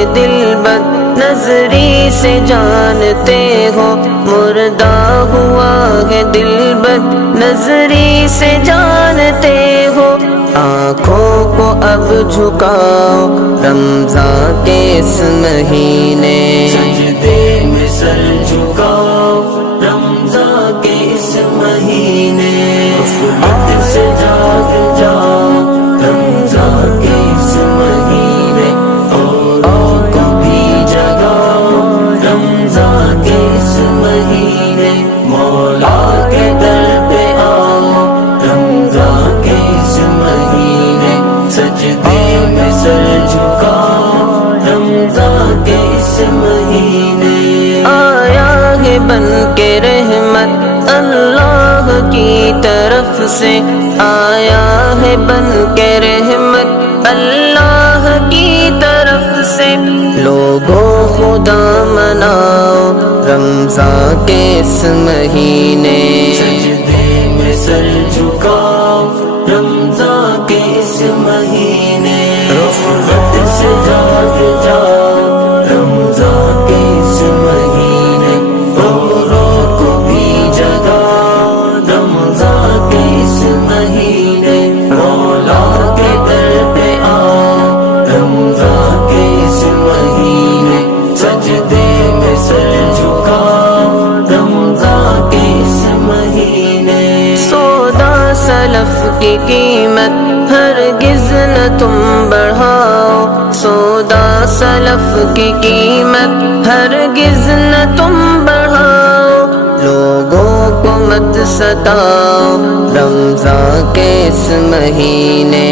ہے دلبر نظری سے جانتے ہو، مردہ ہوا ہے دلبر نظری سے جانتے ہو، آنکھوں کو اب جھکاؤ رمضان کے اس مہینے، سجدے میں سر جھکاؤ رمضان کے اس مہینے، غفلت سے جاگ جاؤ رمضان کے اس مہینے، اوروں کو بھی جگاؤ رمضان کے اس مہینے، مولا کے در پہ آؤ رمضان کے اس مہینے، سجدے میں سر جھکاؤ رمضان کے اس مہینے۔ آیا ہے بن کے رحمت اللہ کی طرف سے، آیا ہے بن کے رحمت اللہ کی طرف سے، لوگوں خدا مناؤ رمضان کے اس مہینے، سجدے میں سر جھکاؤ رمضان کے اس مہینے، غفلت سے جاگ جاؤ رمضان کے اس مہینے، اوروں کو بھی جگاؤ رمضان کے اس مہینے، مولا کے در پہ آؤ رمضان کے اس مہینے، سجدے میں سر جھکاؤ رمضان کے اس مہینے۔ سودا سلف کی قیمت ہرگز نہ تم بڑھاؤ، سودا سلف کی قیمت ہرگز نہ تم بڑھاؤ، لوگوں کو مت ستاؤ رمضان کے اس مہینے،